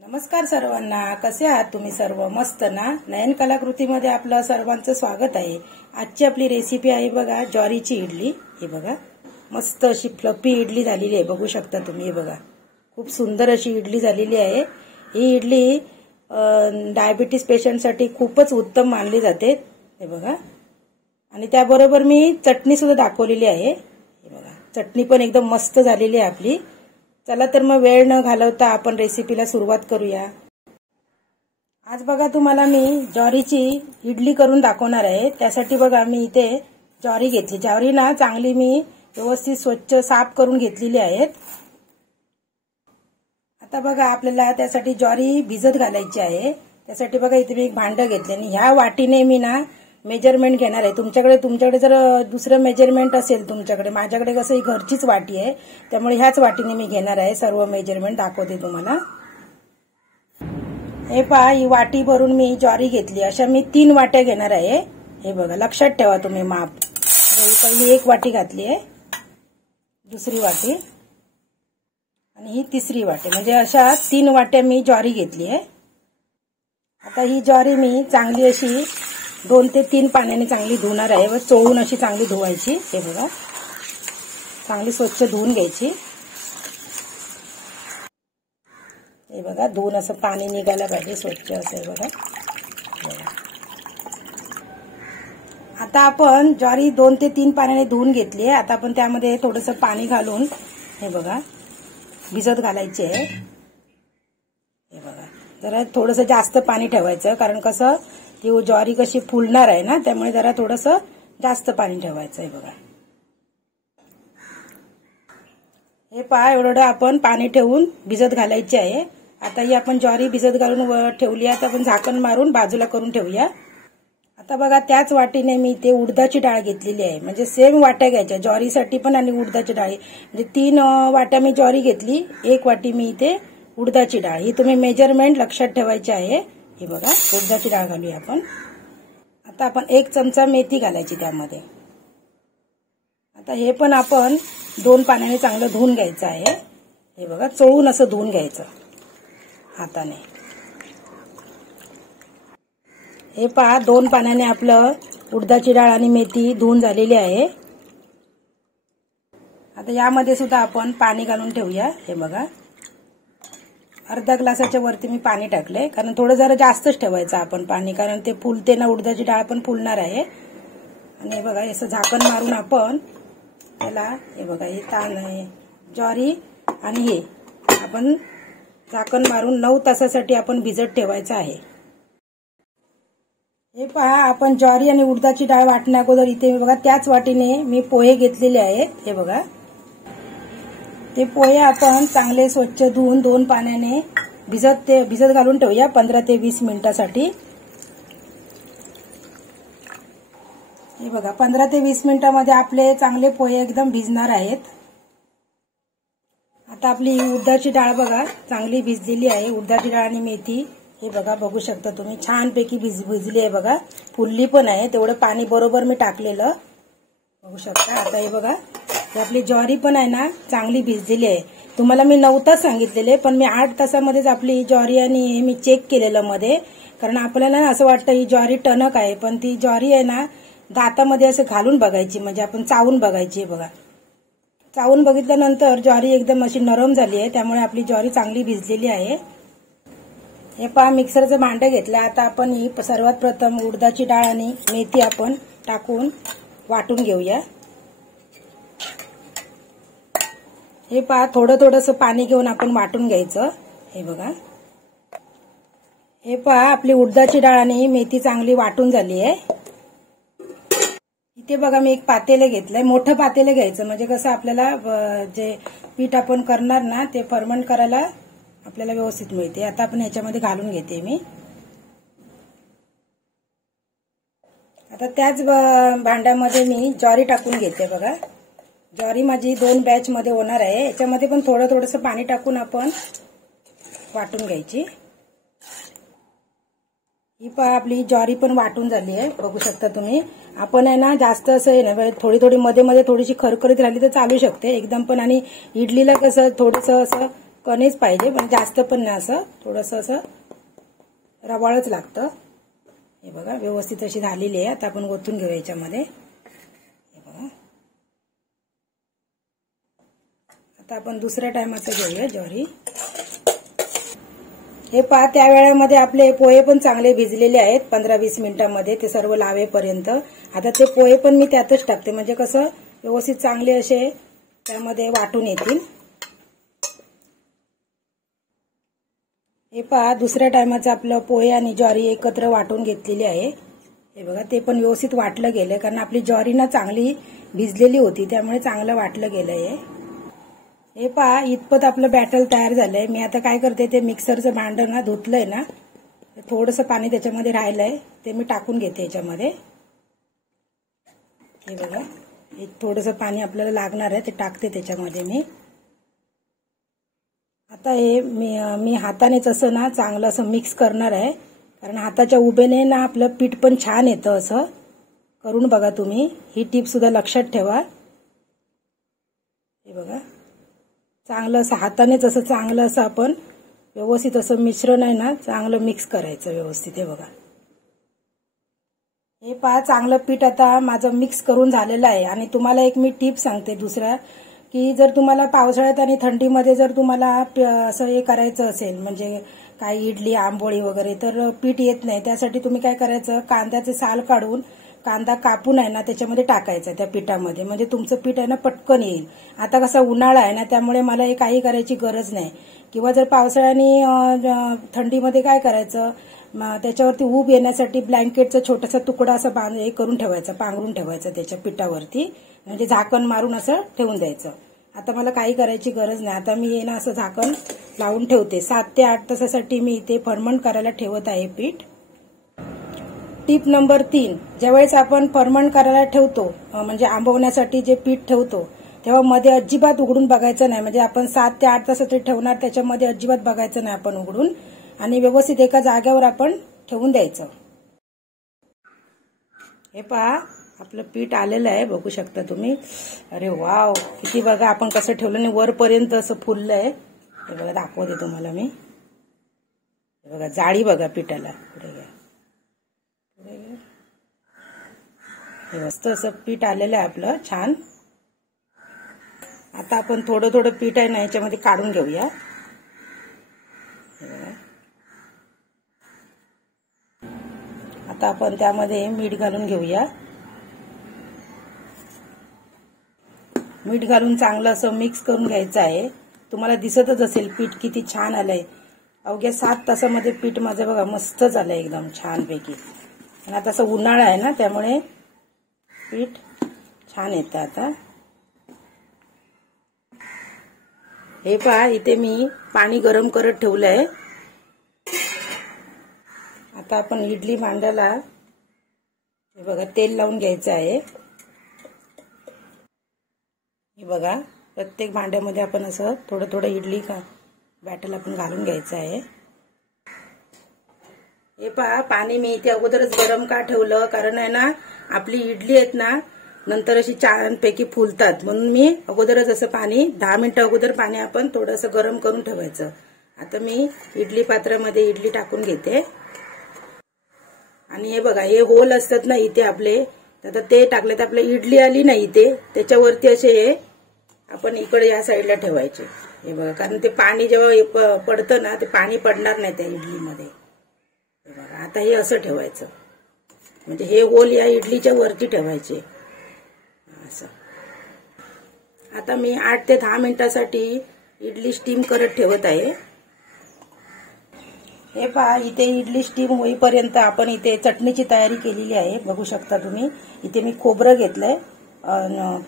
नमस्कार सर्वांना, कसे आहात तुम्ही सर्व? मस्त ना? नयन कलाकृतीमध्ये आपलं सर्वांचं स्वागत आहे। आजची आपली रेसिपी आहे बघा ज्वारीची इडली। हे बघा मस्त अशी फ्लफी इडली झालेली आहे, बघू शकता तुम्ही। हे बघा खूप सुंदर अशी इडली झालेली आहे। ही इडली डायबिटीज पेशंटसाठी खूपच उत्तम मानली जाते। हे बघा, आणि त्याबरोबर मी चटणी सुद्धा दाखवलेली आहे। हे बघा चटणी पण एकदम मस्त झालेली आहे आपली। चला तर मग वेळ न घालवता आपण रेसिपीला सुरुवात करूया। आज बघा तुम्हाला मी ज्वारीची इडली करून दाखवणार आहे। त्यासाठी बघा मी इथे ज्वारी घेतली। ज्वारी ना चांगली मी व्यवस्थित स्वच्छ साफ करून घेतलेली आहेत। आता बघा आपल्याला त्यासाठी ज्वारी भिजत घालायची आहे। त्यासाठी बघा इथे मी एक भांड घेतले आणि ह्या वाटीने मी ना मेजरमेंट घेणार आहे। तुमच्याकडे जर दुसरं मेजरमेंट असेल तुमच्याकडे, माझ्याकडे कसं ही घरचीच वाटी आहे त्यामुळे ह्याच वाटीने मी घेणार आहे। सर्व मेजरमेंट दाखवते तुम्हाला। हे पहा, ही वाटी भरून मी ज्वारी घेतली। अशा मी 3 वाट्या घेणार आहे। हे बघा लक्षात ठेवा तुम्ही माप। पहिली एक वाटी घातली आहे, दुसरी वाटी आणि ही तिसरी वाटी, म्हणजे अशा 3 वाट्या मी ज्वारी घेतली आहे। आता ही ज्वारी मी चांगली अशी 2 ते 3 पाण्याने चांगली धुणार आहे व चोळून अशी चांगली धुवायची। हे बघा चांगली स्वच्छ धुवून घ्यायची। हे बघा धुवून असं पाणी निघायला पाहिजे स्वच्छ असं। हे बघा आता आपण ज्वारी 2 ते 3 पाण्याने धुवून घेतली आहे। आता आपण त्यामध्ये थोडंसं पाणी घालून हे बघा भिजत घालायचे आहे। हे बघा जरा थोडंसं जास्त पाणी ठेवायचं, कारण कसं ती ज्वारी कशी फुलणार आहे ना, त्यामुळे जरा थोडंसं जास्त पाणी ठेवायचं। हे बघा हे पहा एवढं आपण पाणी ठेवून भिजत घालायची आहे। आता ही आपण ज्वारी भिजत घालून ठेवली आहे। आता आपण झाकण मारून बाजूला करून ठेवूया। आता बघा त्याच वाटीने मी इथे उडदाची डाळ घेतलेली आहे, म्हणजे सेम वाट्या घ्यायच्या ज्वारीसाठी पण आणि उडदाची डाळ, म्हणजे 3 वाट्या मी ज्वारी घेतली, 1 वाटी मी इथे उडदाची डाळ। ही तुम्ही मेजरमेंट लक्षात ठेवायची आहे। हे बघा उडदाची डाळ घालूया आपण। आता आपण 1 चमचा मेथी घालायची त्यामध्ये। आता हे पण आपण 2 पाण्याने चांगलं धुवून घ्यायचं आहे। हे बघा चोळून असं धुवून घ्यायचं हाताने। हे पहा 2 पाण्याने आपलं उडदाची डाळ आणि मेथी धुवून झालेली आहे। आता यामध्ये सुद्धा आपण पाणी घालून ठेवूया। हे बघा अर्धा ग्लासाच्या वरती मी पाणी टाकले, कारण थोडं जरा जास्तच ठेवायचं आपण पाणी, कारण ते फुलते ना, उडदाची डाळ पण फुलणार आहे। आणि हे बघा असं झाकण मारून आपण त्याला हे बघा हे तांद आहे ज्वारी आणि हे आपण झाकण मारून 9 तासासाठी आपण भिजत ठेवायचं आहे। हे पहा आपण ज्वारी आणि उडदाची डाळ वाटण्या अगोदर इथे बघा त्याच वाटीने मी पोहे घेतलेले आहेत। हे बघा ते पोहे आपण चांगले स्वच्छ धुवून 2 पाण्याने भिजत घालून ठेवूया 15 ते 20 मिनिटांसाठी। हे बघा 15 ते 20 मिनिटांमध्ये आपले चांगले पोहे एकदम भिजणार आहेत। आता आपली उडदाची डाळ बघा चांगली भिजलेली आहे। उडदाची डाळ आणि मेथी हे बघा बघू शकता तुम्ही छानपैकी भिजली आहे। बघा फुलली पण आहे, तेवढं पाणी बरोबर मी टाकलेलं बघू शकता। आता हे बघा आपली ज्वारी पण आहे ना चांगली भिजलेली आहे। तुम्हाला मी 9 तास सांगितलेले, पण मी 8 तासामध्येच आपली ज्वारी आणि हे मी चेक केलेलं मध्ये, कारण आपल्याला असं वाटतं ही ज्वारी टणक आहे, पण ती ज्वारी आहे ना दातामध्ये असं घालून बघायची, म्हणजे आपण चावून बघायची। बघा चावून बघितल्यानंतर ज्वारी एकदम अशी नरम झाली आहे, त्यामुळे आपली ज्वारी चांगली भिजलेली आहे। हे पहा मिक्सरचं भांड घेतलं। आता आपण ही सर्वात प्रथम उडदाची डाळ आणि मेथी आपण टाकून वाटून घेऊया। हे पहा थोडंसं पाणी घेऊन आपण वाटून घ्यायचं। हे बघा हे पहा आपली उडदाची डाळ आणि मेथी चांगली वाटून झाली आहे। इथे बघा मी एक पातेलं घेतलंय, मोठं पातेलं घ्यायचं, म्हणजे कसं आपल्याला जे पीठ आपण करणार ना ते फर्मंट करायला आपल्याला व्यवस्थित मिळते। आता आपण ह्याच्यामध्ये घालून घेते मी। आता त्याच भांड्यामध्ये मी ज्वारी टाकून घेते। बघा ज्वारी माझी 2 बॅच मध्ये होणार आहे, याच्यामध्ये पण थोडंसं पाणी टाकून आपण वाटून घ्यायची। ही पहा आपली ज्वारी पण वाटून झाली आहे, बघू शकता तुम्ही। आपण आहे ना जास्त असं आहे ना थोडी मध्ये थोडीशी खरखरीत राहिली तर चालू शकते एकदम पण, आणि इडलीला कसं थोडंसं असं कणीच पाहिजे, पण जास्त पण नाही, असं थोडंसं असं रवाळच लागतं। हे बघा व्यवस्थित अशी झालेली आहे। आता आपण ओतून घेऊ याच्यामध्ये। हे बघा आता आपण दुसऱ्या टायमाचं घेऊया ज्वारी। हे पहा त्या वेळेमध्ये आपले पोहे पण चांगले भिजलेले आहेत 15-20 मिनिटांमध्ये, ते सर्व लावेपर्यंत। आता ते पोहे पण मी त्यातच टाकते, म्हणजे कसं व्यवस्थित चांगले असे त्यामध्ये वाटून येतील। हे पहा दुसऱ्या टायमाचं आपलं पोहे आणि ज्वारी एकत्र वाटून घेतलेली आहे। हे बघा ते पण व्यवस्थित वाटलं गेलं, कारण आपली ज्वारी ना चांगली भिजलेली होती, त्यामुळे चांगलं वाटलं गेलंय। हे पहा इतपत आपलं बॅटर तयार झालंय। मी आता काय करते, ते मिक्सरचं भांडं ना धुतलंय ना, थोडंसं पाणी त्याच्यामध्ये राहिलंय, ते मी टाकून घेते याच्यामध्ये। हे बघा एक थोडंसं पाणी आपल्याला लागणार आहे, ते टाकते त्याच्यामध्ये मी। आता हे मी हातानेच असं ना चांगलं असं मिक्स करणार आहे, कारण हाताच्या उभेने ना आपलं पीठ पण छान येतं। असं करून बघा तुम्ही, ही टिप सुद्धा लक्षात ठेवा। हे बघा चांगलं असं हातानेच असं चांगलं असं आपण व्यवस्थित असं मिश्रण आहे ना चांगलं मिक्स करायचं व्यवस्थित। हे बघा हे पहा चांगलं पीठ आता माझं मिक्स करून झालेलं आहे। आणि तुम्हाला एक मी टिप सांगते दुसरा, की जर तुम्हाला पावसाळ्यात आणि थंडीमध्ये जर तुम्हाला असं हे करायचं असेल, म्हणजे काही इडली आंबोळी वगैरे, तर पीठ येत नाही, त्यासाठी तुम्ही काय करायचं, कांद्याचे साल काढून कांदा कापून आहे ना त्याच्यामध्ये टाकायचं त्या पिठामध्ये, म्हणजे तुमचं पीठ आहे ना पटकन येईल। आता कसा उन्हाळा आहे ना, त्यामुळे मला हे काही करायची गरज नाही। किंवा जर पावसाळ्याने थंडीमध्ये काय करायचं, त्याच्यावरती ऊब येण्यासाठी ब्लँकेटचा छोटासा तुकडा असा हे करून ठेवायचा, पांघरून ठेवायचा त्याच्या पिठावरती, म्हणजे झाकण मारून असं ठेवून द्यायचं। आता मला काही करायची गरज नाही। आता मी हे ना असं झाकण लावून ठेवते। 7 ते 8 तासासाठी मी इथे फर्मंट करायला ठेवत आहे पीठ। टिप नंबर 3, ज्यावेळेस आपण फर्मंट करायला ठेवतो, म्हणजे आंबवण्यासाठी जे पीठ ठेवतो, तेव्हा मध्ये अजिबात उघडून बघायचं नाही। म्हणजे आपण 7 ते 8 तासासाठी ठेवणार, त्याच्यामध्ये अजिबात बघायचं नाही आपण उघडून, आणि व्यवस्थित एका जागेवर आपण ठेवून द्यायचं। हे पहा आपलं पीठ आलेलं आहे, बघू शकता तुम्ही। अरे वाव, किती बघा आपण कसं ठेवलं नाही, वरपर्यंत असं फुललंय। हे बघा दाखवते तुम्हाला मी। हे बघा जाळी बघा पिठाला, पुढे घ्या, पुढे घ्या। हे मस्त असं पीठ आलेलं आहे आपलं छान। आता आपण थोडं थोडं पीठ आहे ना याच्यामध्ये काढून घेऊया। आता आपण त्यामध्ये मीठ घालून घेऊया। मीठ घालून चांगलं असं मिक्स करून घ्यायचं आहे। तुम्हाला दिसतच असेल पीठ किती छान आलंय। अवघ्या 7 तासामध्ये पीठ माझं बघा मस्त झालंय एकदम छानपैकी। आणि आता असं उन्हाळा आहे ना, त्यामुळे पीठ छान येतं। आता हे पहा इथे मी पाणी गरम करत ठेवलंय। आता आपण इडली भांड्याला हे बघा तेल लावून घ्यायचं आहे। हे बघा प्रत्येक भांड्यामध्ये आपण असं थोडं थोडं इडली बॅटर आपण घालून घ्यायचं आहे। हे पहा पाणी मी इथे अगोदरच गरम का ठेवलं, कारण आहे ना आपली इडली आहेत ना नंतर अशी छानपैकी फुलतात, म्हणून मी अगोदरच असं पाणी 10 मिनिटं अगोदर पाणी आपण थोडंसं गरम करून ठेवायचं। आता मी इडली पात्रामध्ये इडली टाकून घेते। आणि हे बघा हे होल असतात ना इथे आपले, आता ते टाकले तर आपली इडली आली ना इथे, त्याच्यावरती असे हे आपण इकडे या साईडला ठेवायचे। हे बघा, कारण ते पाणी जेव्हा पडतं ना ते पाणी पडणार नाही त्या इडलीमध्ये। हे बघा आता हे असं ठेवायचं, म्हणजे हे होल या इडलीच्या वरती ठेवायचे असं। आता मी 8 ते 10 मिनिटासाठी इडली स्टीम करत ठेवत आहे। हे पहा इथे इडली स्टीम होईपर्यंत आपण इथे चटणीची तयारी केलेली आहे, बघू शकता तुम्ही। इथे मी खोबरं घेतलंय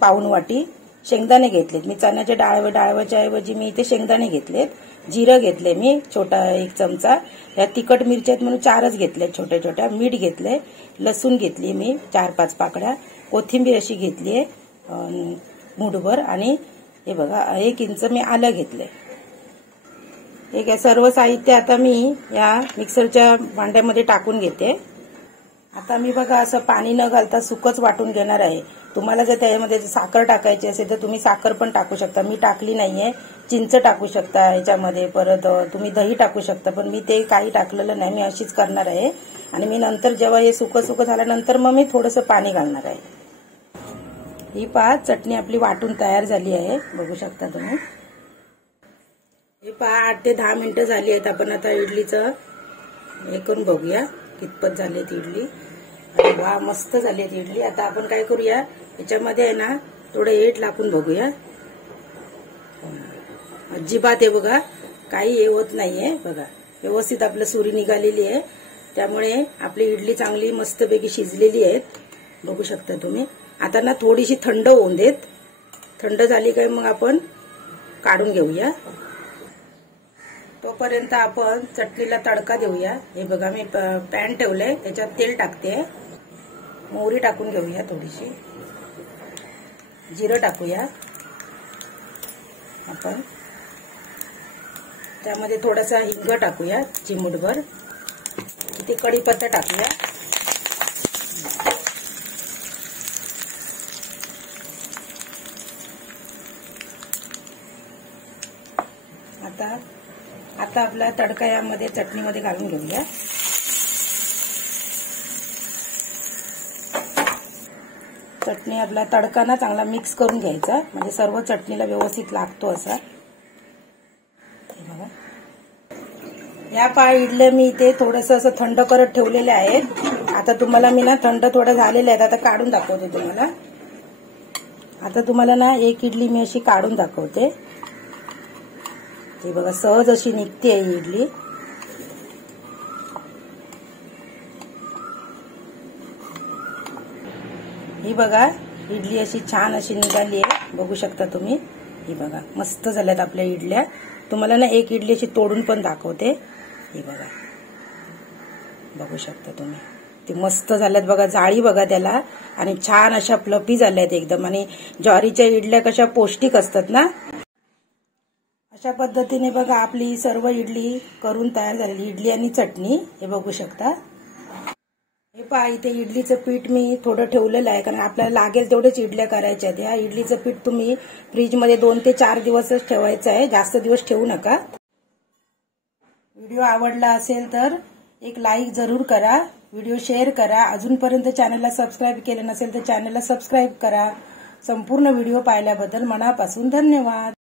पाऊण वाटी, शेंगदाणे घेतलेत मी, चण्याच्या डाळवाच्या ऐवजी मी इथे शेंगदाणे घेतलेत, जिरं घेतले मी छोटा 1 चमचा, या तिखट मिरच्या म्हणून 4च घेतले छोट्या छोट्या, मीठ घेतले, लसूण घेतली मी 4-5 पाकळ्या, कोथिंबीर अशी घेतली आहे मूठभर, आणि हे बघा 1 इंच मी आलं घेतलंय। ठीक आहे, सर्व साहित्य आता मी या मिक्सरच्या भांड्यामध्ये टाकून घेते। आता मी बघा असं पाणी न घालता सुकच वाटून घेणार आहे। तुम्हाला जर त्यामध्ये साखर टाकायची असेल तर तुम्ही साखर पण टाकू शकता. मी टाकली नाहीये. चिंच टाकू शकता ह्याच्यामध्ये, परत तुम्ही दही टाकू शकता, पण मी ते काही टाकलेलं नाही. मी अशीच करणार आहे. आणि मी नंतर जेव्हा हे सुकं सुकं झाल्यानंतर मग मी थोडंसं पाणी घालणार आहे. ही पहा चटणी आपली वाटून तयार झाली आहे, बघू शकता तुम्ही. हे पहा 8 ते 10 मिनिटं झाली आहेत. आपण आता इडलीचं हे करून बघूया कितपत झाली ती इडली. वा, मस्त झाली आहे इडली. आता आपण काय करूया, याच्यामध्ये आहे ना थोडं मीठ टाकून बघूया. अजिबात आहे बघा, काही हे होत नाहीये बघा. व्यवस्थित आपलं सुरी निघालेली आहे, त्यामुळे आपली इडली चांगली मस्तपैकी शिजलेली आहे, बघू शकता तुम्ही. आता ना थोडीशी थंड होऊन देत. थंड झाली काय मग आपण काढून घेऊया. तोपर्यंत आपण चटणीला तडका देऊया. हे बघा मी पॅन ठेवलंय, त्याच्यात तेल टाकते. मोहरी टाकून घेऊया, थोडीशी जिरं टाकूया आपण. त्यामध्ये थोडासा हिंग टाकूया, चिमूटभर. इथे कढीपत्ता टाकूया. आता आपला तडका यामध्ये चटणीमध्ये घालून घेऊया. चटणी आपला तडका ना चांगला मिक्स करून घ्यायचा, म्हणजे सर्व चटणीला व्यवस्थित लागतो असा. या पहा इडल्या मी इथे थोडंसं असं थंड करत ठेवलेले आहेत. आता तुम्हाला मी ना थंड थोडं झालेले आहेत, आता काढून दाखवते तुम्हाला. आता तुम्हाला ना एक इडली मी अशी काढून दाखवते. हे बघा सहज अशी निघते आहे इडली. ही बघा इडली अशी छान अशी निघाली आहे, बघू शकता तुम्ही. ही बघा मस्त झाल्यात आपल्या इडल्या. तुम्हाला ना एक इडली अशी तोडून पण दाखवते. ही बघा, बघू शकता तुम्ही. ती मस्त झाल्यात बघा, जाळी बघा त्याला, आणि छान अशा फ्लफी झाल्यात एकदम. आणि ज्वारीच्या इडल्या कशा पौष्टिक असतात ना. अशा पद्धतीने बघा आपली सर्व इडली करून तयार झालेली. इडली आणि चटणी हे बघू शकता. हे पहा इथे इडलीचं पीठ मी थोडं ठेवलेलं आहे, कारण आपल्याला लागेल तेवढेच इडल्या करायच्या आहेत. या इडलीचं पीठ तुम्ही फ्रीजमध्ये 2 ते 4 दिवसच ठेवायचं आहे, जास्त दिवस ठेवू नका. व्हिडिओ आवडला असेल तर एक लाईक जरूर करा, व्हिडिओ शेअर करा. अजूनपर्यंत चॅनलला सबस्क्राईब केलं नसेल तर चॅनलला सबस्क्राईब करा. संपूर्ण व्हिडिओ पाहिल्याबद्दल मनापासून धन्यवाद.